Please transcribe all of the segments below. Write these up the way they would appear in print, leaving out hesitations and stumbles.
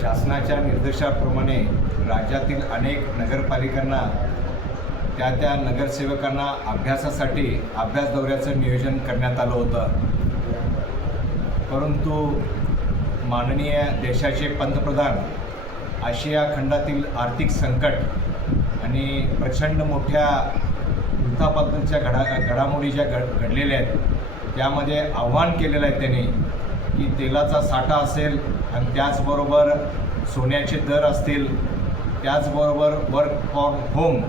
शासनाच्या निर्देशाप्रमाणे राज्यातील अनेक नगरपालिकांना त्या नगरसेवकांना अभ्यासासाठी अभ्यास दौऱ्याचं नियोजन करण्यात आलं होतं. परंतु माननीय देशाचे पंतप्रधान आशिया खंडातील आर्थिक संकट आणि प्रचंड मोठ्या उलथापालथांच्या घडामोडी ज्या घडलेल्या आहेत त्यामध्ये आव्हान केलेलं आहे त्यांनी की तेलाचा साठा असेल आणि त्याचबरोबर सोन्याचे दर असतील, त्याचबरोबर वर्क फ्रॉम होम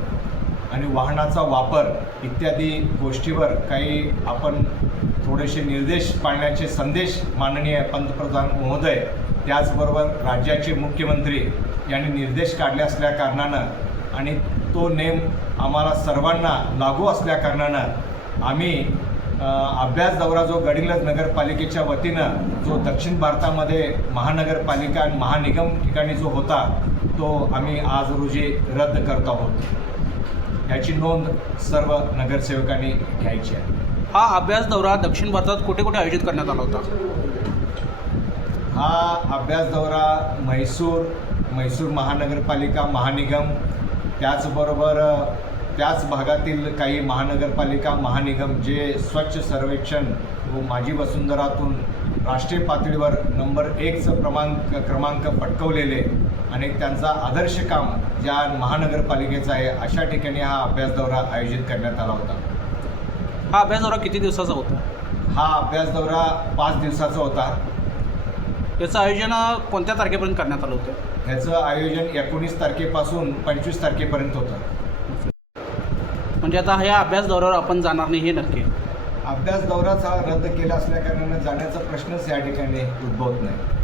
आणि वाहनाचा वापर इत्यादी गोष्टीवर काही आपण थोडेसे निर्देश पाळण्याचे संदेश माननीय पंतप्रधान महोदय त्याचबरोबर राज्याचे मुख्यमंत्री यांनी निर्देश काढले असल्या कारणानं आणि तो नेम आम्हाला सर्वांना लागू असल्या कारणानं आम्ही अभ्यास दौरा जो गडिंग्लज नगरपालिकेच्या वतीनं जो दक्षिण भारतामध्ये महानगरपालिका आणि महानिगम ठिकाणी जो होता तो आम्ही आज रोजी रद्द करत आहोत. याची नोंद सर्व नगरसेवकांनी घ्यायची आहे. हा अभ्यास दौरा दक्षिण भारतात कुठे कुठे आयोजित करण्यात आला होता? हा अभ्यास दौरा म्हैसूर महानगरपालिका महानिगम त्याचबरोबर त्याच भागातील काही महानगरपालिका महानिगम जे स्वच्छ सर्वेक्षण व माझी वसुंधरातून राष्ट्रीय पातळीवर नंबर 1चं क्रमांक पटकवलेले आणि त्यांचा आदर्श काम ज्या महानगरपालिकेचा आहे अशा ठिकाणी हा अभ्यास दौरा आयोजित करण्यात आला होता. हा अभ्यास दौरा किती दिवसाचा होता? हा अभ्यास दौरा 5 दिवसाचा होता. याचं आयोजन कोणत्या तारखेपर्यंत करण्यात आलं होतं? ह्याचं आयोजन 19 तारखेपासून 25 तारखेपर्यंत होतं. म्हणजे आता ह्या अभ्यास दौऱ्यावर आपण जाणार नाही हे नक्की? अभ्यास दौराच हा रद्द केला असल्याकारणानं जाण्याचा प्रश्नच या ठिकाणी उद्भवत नाही.